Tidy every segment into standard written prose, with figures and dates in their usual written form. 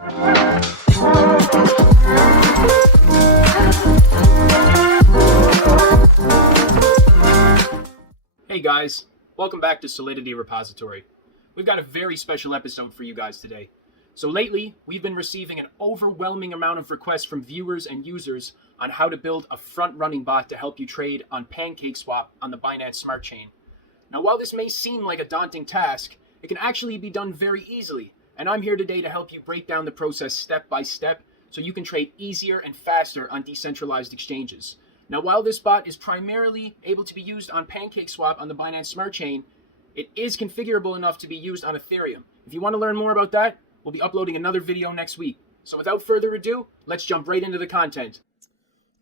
Hey guys, welcome back to Solidity Repository. We've got a very special episode for you guys today. So lately, we've been receiving an overwhelming amount of requests from viewers and users on how to build a front-running bot to help you trade on PancakeSwap on the Binance Smart Chain. Now, while this may seem like a daunting task, it can actually be done very easily, and I'm here today to help you break down the process step by step so you can trade easier and faster on decentralized exchanges. Now, while this bot is primarily able to be used on PancakeSwap on the Binance Smart Chain, it is configurable enough to be used on Ethereum. If you want to learn more about that, we'll be uploading another video next week. So without further ado, let's jump right into the content.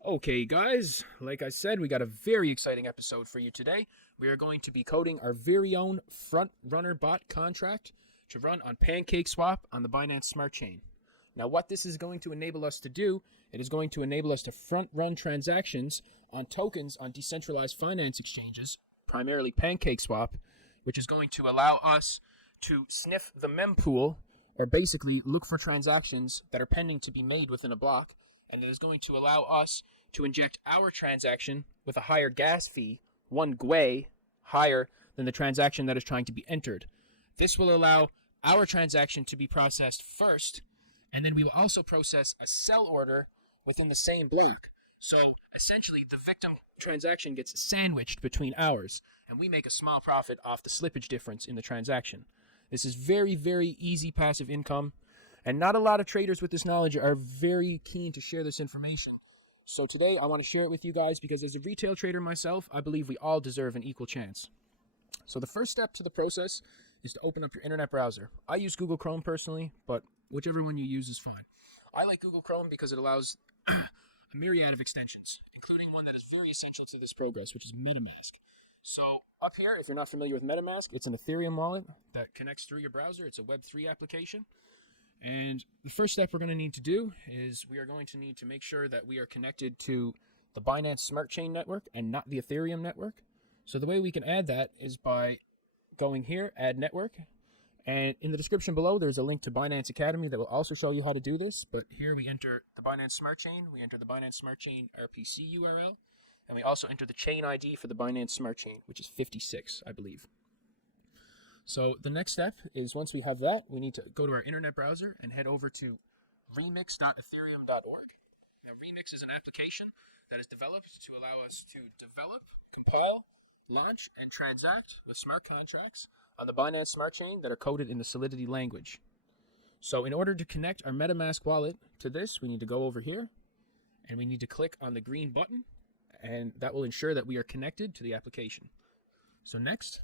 Okay, guys, like I said, we got a very exciting episode for you today. We are going to be coding our very own front runner bot contract to run on PancakeSwap on the Binance Smart Chain. Now, what this is going to enable us to do, it is going to enable us to front-run transactions on tokens on decentralized finance exchanges, primarily PancakeSwap, which is going to allow us to sniff the mempool, or basically look for transactions that are pending to be made within a block, and it is going to allow us to inject our transaction with a higher gas fee, 1 GWei, higher than the transaction that is trying to be entered. This will allow our transaction to be processed first, and then we will also process a sell order within the same block. So essentially, the victim transaction gets sandwiched between ours, and we make a small profit off the slippage difference in the transaction. This is very, very easy passive income, and not a lot of traders with this knowledge are very keen to share this information. So today, I want to share it with you guys because as a retail trader myself, I believe we all deserve an equal chance. So the first step to the process is to open up your internet browser. I use Google Chrome personally, but whichever one you use is fine. I like Google Chrome because it allows a myriad of extensions, including one that is very essential to this progress, which is MetaMask. So up here, if you're not familiar with MetaMask, it's an Ethereum wallet that connects through your browser. It's a Web3 application. And the first step we're going to need to do is we are going to need to make sure that we are connected to the Binance Smart Chain network and not the Ethereum network. So the way we can add that is by going here, add network. And in the description below, there's a link to Binance Academy that will also show you how to do this. But here we enter the Binance Smart Chain. We enter the Binance Smart Chain RPC URL. And we also enter the chain ID for the Binance Smart Chain, which is 56, I believe. So the next step is once we have that, we need to go to our internet browser and head over to remix.ethereum.org. Now, Remix is an application that is developed to allow us to develop, compile, launch, and transact with smart contracts on the Binance Smart Chain that are coded in the Solidity language. So in order to connect our MetaMask wallet to this, we need to go over here and we need to click on the green button, and that will ensure that we are connected to the application. So next,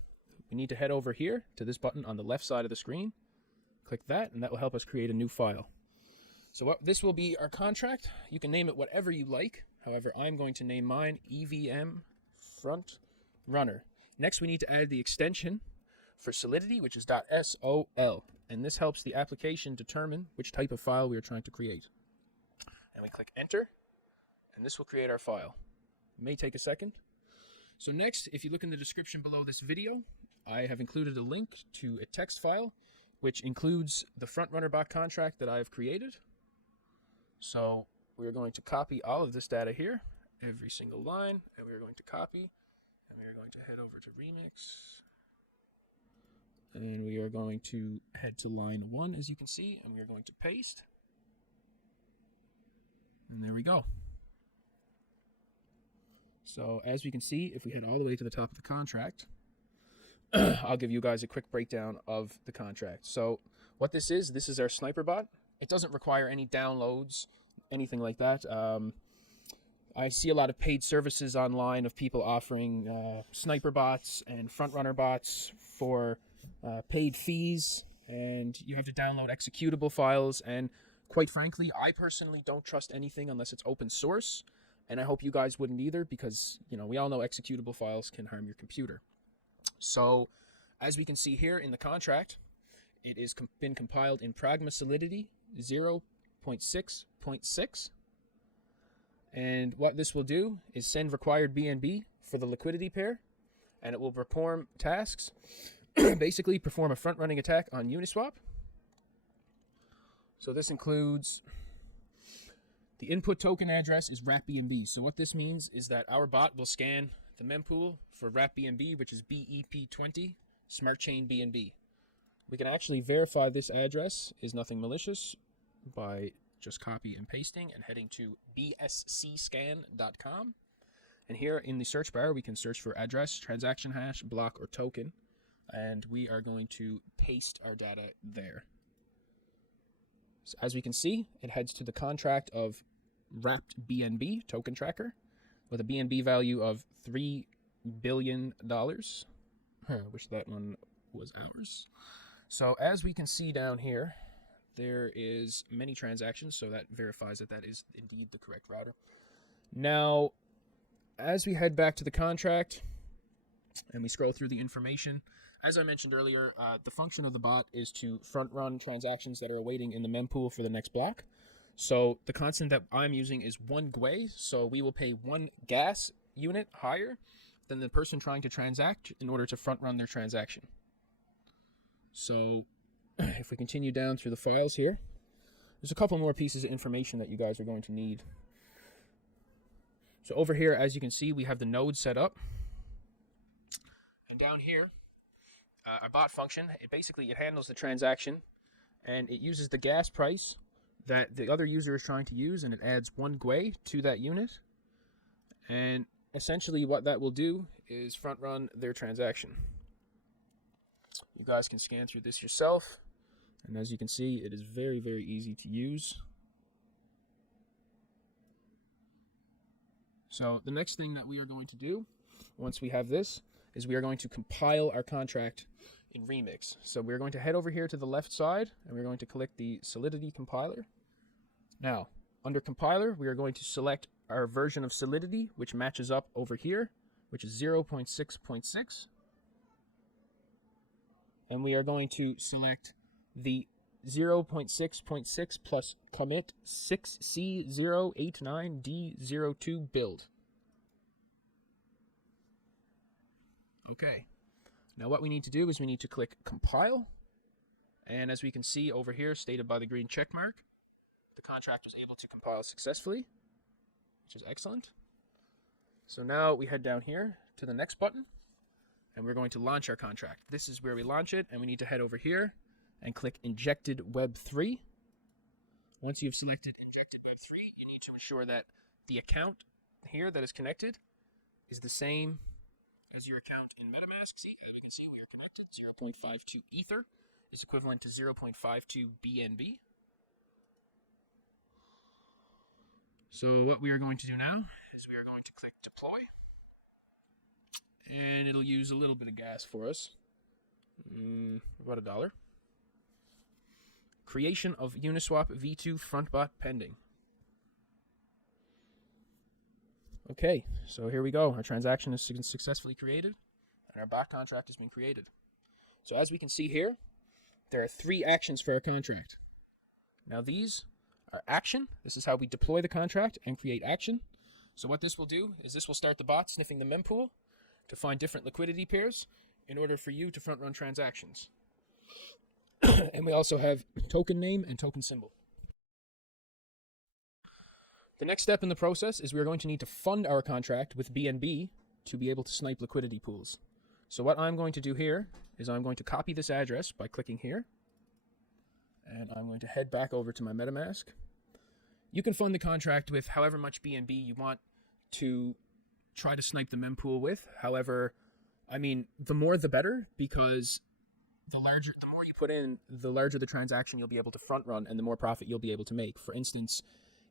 we need to head over here to this button on the left side of the screen. Click that, and that will help us create a new file. So this will be our contract. You can name it whatever you like. However, I'm going to name mine EVM Front Runner. Next, we need to add the extension for Solidity, which is .sol, and this helps the application determine which type of file we are trying to create. And we click enter, and this will create our file. It may take a second. So next, if you look in the description below this video, I have included a link to a text file, which includes the front runner bot contract that I have created. So we are going to copy all of this data here, every single line, and we are going to copy, and we are going to head over to Remix. And we are going to head to line 1, as you can see, and we are going to paste. And there we go. So as we can see, if we head all the way to the top of the contract, I'll give you guys a quick breakdown of the contract. So what this is our sniper bot. It doesn't require any downloads, anything like that. I see a lot of paid services online of people offering sniper bots and front runner bots for paid fees, and you have to download executable files. And quite frankly, I personally don't trust anything unless it's open source, and I hope you guys wouldn't either, because we all know executable files can harm your computer. So as we can see here in the contract, it is been compiled in Pragma Solidity 0.6.6, and what this will do is send required BNB for the liquidity pair, and it will perform tasks. Basically perform a front-running attack on Uniswap. So this includes the input token address is wrap BNB. So what this means is that our bot will scan the mempool for wrap BNB, which is BEP20 Smart Chain BNB. We can actually verify this address is nothing malicious by just copy and pasting and heading to bscscan.com. And here in the search bar, we can search for address, transaction hash, block, or token. And we are going to paste our data there. So as we can see, it heads to the contract of wrapped BNB token tracker with a BNB value of $3 billion. I wish that one was ours. So as we can see down here, there is many transactions, so that verifies that that is indeed the correct router. Now, as we head back to the contract and we scroll through the information, as I mentioned earlier, the function of the bot is to front run transactions that are awaiting in the mempool for the next block. So the constant that I'm using is 1 GWei, so we will pay 1 gas unit higher than the person trying to transact in order to front run their transaction. So if we continue down through the files here, there's a couple more pieces of information that you guys are going to need. So over here, as you can see, we have the node set up. And down here, our bot function, it handles the transaction, and it uses the gas price that the other user is trying to use, and it adds 1 GWei to that unit. And essentially what that will do is front run their transaction. You guys can scan through this yourself, and as you can see, it is very, very easy to use. So the next thing that we are going to do, once we have this, is we are going to compile our contract in Remix. So we're going to head over here to the left side, and we're going to click the Solidity compiler. Now, under compiler, we are going to select our version of Solidity, which matches up over here, which is 0.6.6. And we are going to select the 0.6.6 plus commit 6C089D02 build. Okay. Now what we need to do is we need to click compile. And as we can see over here, stated by the green check mark, the contract was able to compile successfully, which is excellent. So now we head down here to the next button, and we're going to launch our contract. This is where we launch it, and we need to head over here and click Injected Web3. Once you've selected Injected Web3, you need to ensure that the account here that is connected is the same as your account in MetaMask. See, as we can see, we are connected. 0.52 Ether is equivalent to 0.52 BNB. So what we are going to do now is we are going to click Deploy. And it'll use a little bit of gas for us. About $1. Creation of Uniswap V2 frontbot pending. Okay, so here we go. Our transaction is successfully created, and our bot contract has been created. So as we can see here, there are 3 actions for our contract. Now these are action. This is how we deploy the contract and create action. So what this will do is this will start the bot sniffing the mempool to find different liquidity pairs in order for you to front run transactions. And we also have token name and token symbol. The next step in the process is we are going to need to fund our contract with BNB to be able to snipe liquidity pools. So what I'm going to do here is I'm going to copy this address by clicking here, and I'm going to head back over to my MetaMask. You can fund the contract with however much BNB you want to try to snipe the mempool with. However, I mean, the more the better, because the more you put in, the larger the transaction you'll be able to front run and the more profit you'll be able to make. For instance,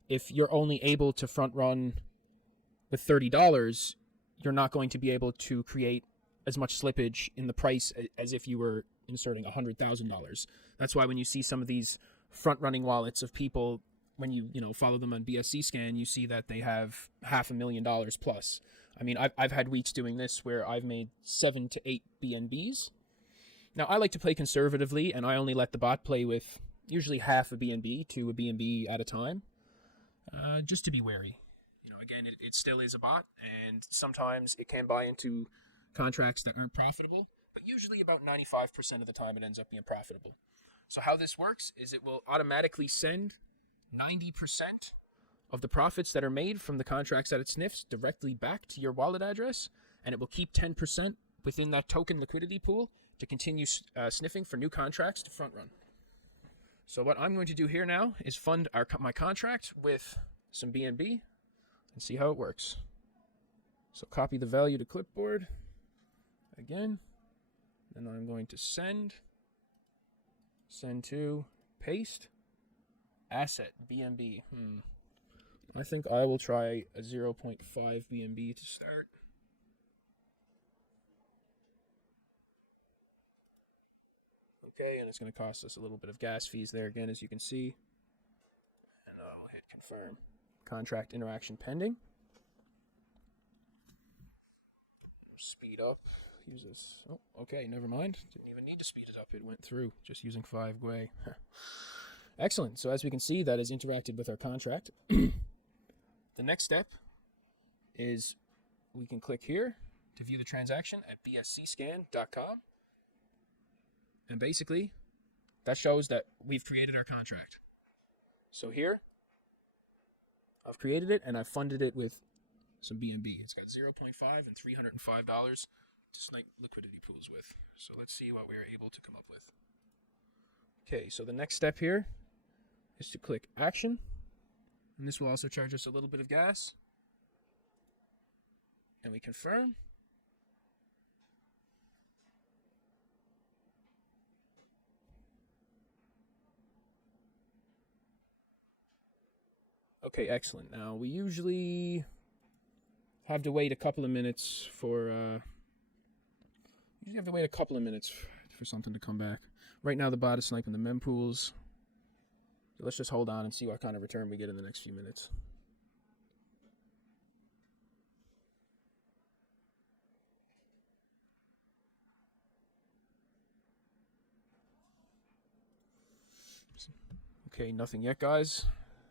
if you're only able to front run with $30, you're not going to be able to create as much slippage in the price as if you were inserting $100,000. That's why when you see some of these front running wallets of people, when you follow them on BSC Scan, you see that they have $500,000 plus. I mean, I've had weeks doing this where I've made 7 to 8 BNBs. Now, I like to play conservatively, and I only let the bot play with usually half a BNB to a BNB at a time, just to be wary. Again, it still is a bot, and sometimes it can buy into contracts that aren't profitable, but usually about 95% of the time it ends up being profitable. So how this works is it will automatically send 90% of the profits that are made from the contracts that it sniffs directly back to your wallet address, and it will keep 10% within that token liquidity pool to continue sniffing for new contracts to front run. So what I'm going to do here now is fund my contract with some BNB and see how it works. So copy the value to clipboard again, and I'm going to send to, paste, asset, BNB. I think I will try a 0.5 BNB to start. Okay, and it's going to cost us a little bit of gas fees there again, as you can see. And I'll hit confirm. Contract interaction pending. Speed up. Use this. Oh, okay, never mind. Didn't even need to speed it up. It went through just using 5 Gwei. Excellent. So as we can see, that has interacted with our contract. The next step is we can click here to view the transaction at bscscan.com. And basically, that shows that we've created our contract. So here, I've created it and I've funded it with some BNB. It's got 0.5 and $305 to snipe liquidity pools with. So let's see what we're able to come up with. Okay, so the next step here is to click action. And this will also charge us a little bit of gas. And we confirm. Okay, excellent. Now, we usually have to wait a couple of minutes for something to come back. Right now, the bot is sniping the mempools. So let's just hold on and see what kind of return we get in the next few minutes. Okay, nothing yet, guys.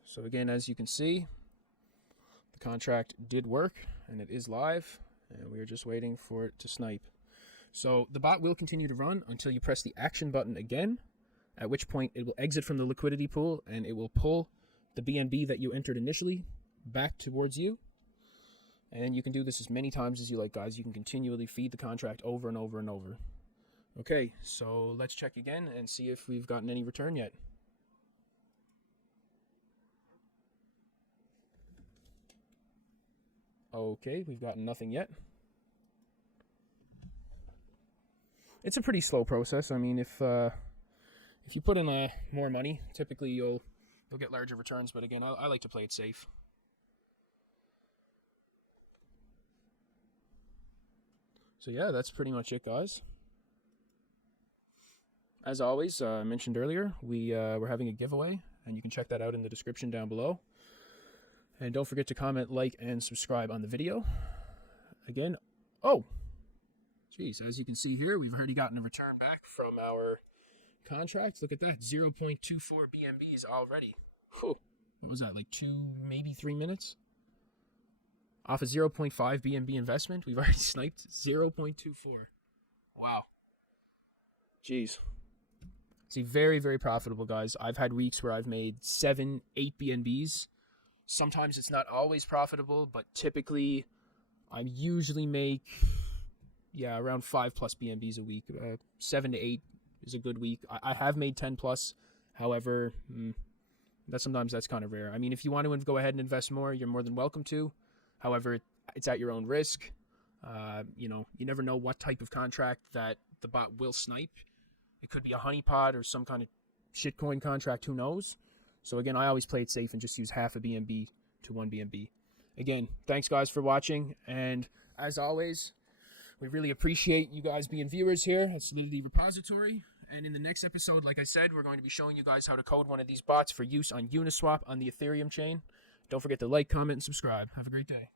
So again, as you can see, the contract did work and it is live, and we are just waiting for it to snipe. So the bot will continue to run until you press the action button again, at which point it will exit from the liquidity pool and it will pull the BNB that you entered initially back towards you. And you can do this as many times as you like, guys. You can continually feed the contract over and over and over. Okay, so let's check again and see if we've gotten any return yet. Okay, we've gotten nothing yet. It's a pretty slow process. I mean, if you put in more money, typically you'll get larger returns. But again, I like to play it safe. So yeah, that's pretty much it, guys. As always, I mentioned earlier, we're having a giveaway, and you can check that out in the description down below. And don't forget to comment, like, and subscribe on the video. Again, geez, as you can see here, we've already gotten a return back from our contract. Look at that, 0.24 BNBs already. Whew. What was that, like 2, maybe 3 minutes? Off a 0.5 BNB investment, we've already sniped 0.24. Wow. Jeez. See, very, very profitable, guys. I've had weeks where I've made 7, 8 BNBs. Sometimes it's not always profitable, but typically I usually make, around 5+ BNBs a week. 7 to 8 is a good week. I have made 10+. However, sometimes that's kind of rare. I mean, if you want to go ahead and invest more, you're more than welcome to. However, it's at your own risk. You never know what type of contract that the bot will snipe. It could be a honeypot or some kind of shitcoin contract, who knows? So again, I always play it safe and just use half a BNB to 1 BNB. Again, thanks guys for watching, and as always, we really appreciate you guys being viewers here at Solidity Repository. And in the next episode, like I said, we're going to be showing you guys how to code one of these bots for use on Uniswap on the Ethereum chain. Don't forget to like, comment, and subscribe. Have a great day.